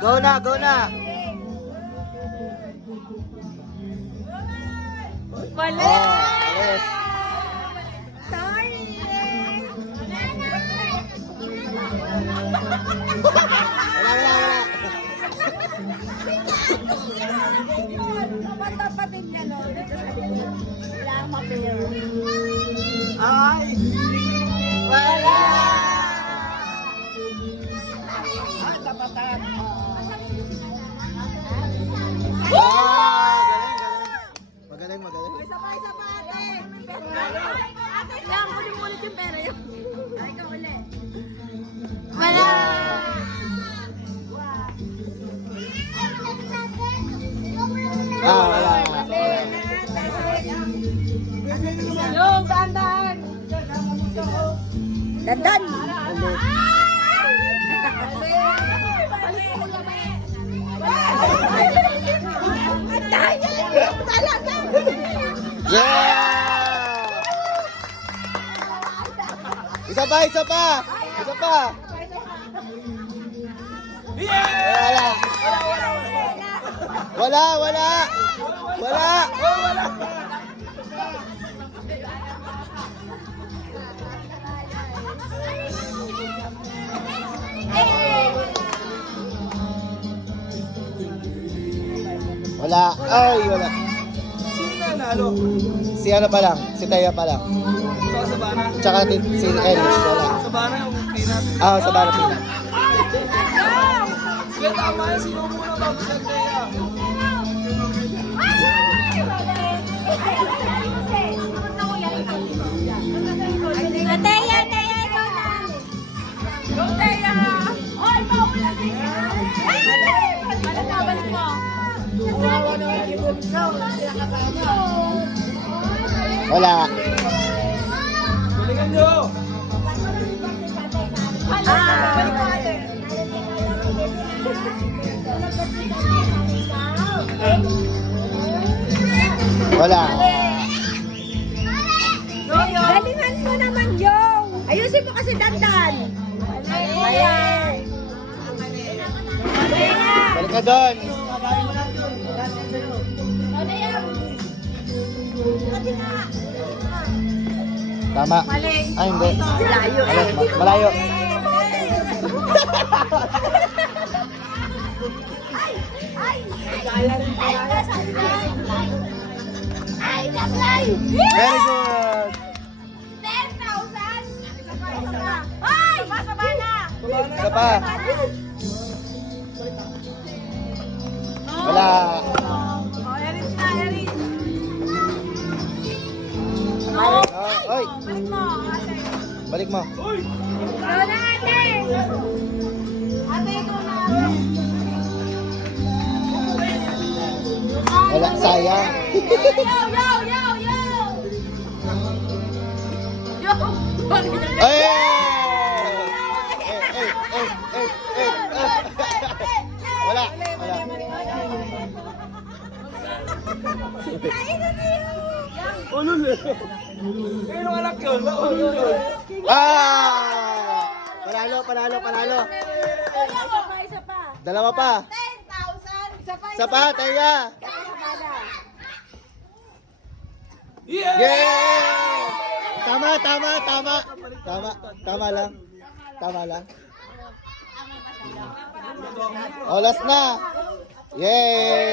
Go na, go na. Wala! Yes. Sorry! Wala. Kapatid niya, no? Wala ang mapir. Ay! Wala! Ay, tapatan. Magaling. Isa pa, ate. Lang, ulit yung pera yun. Ay, ikaw ulit. Wala! Wala. Yung, dandan! Dandan! Talaga! Yeah! Isa pa! Wala! Wala. Ay, wala. Sino nanalo? Si ano pa lang, si Taya pa lang. Sa Sabana? Tsaka si Elish, wala. Sabana yung peanut. Sa Barapina. Kaya tama yan, sino muna bago sa Teya? Teya, ikaw na! Go, Teya! Oy, maula siya! Balik mo! Wala. Galingan nyo! Balik mo, ate! Wala. Galingan mo naman, Jong! Ayusin mo kasi dandan! Ayan! Balik ka doon. Tama. Mali. Ay, hindi. Malayo Malayo. Very good. 10,000! Ay! Sabana! Isa pa. Wala. Erin na, Erin! Oy, Balik mo, ate! balik mo. Ikaw na, ate! Ate, ikaw na! Wala, sayang. Yo! Ay! Wala. Ulul eh. Kaya anak yun? Ulul yun. Panalo. Isa pa. Dalawa pa. 10,000! Isa pa, Taya. Yeah! Yeah! Tama lang. Oh, last na. Yay!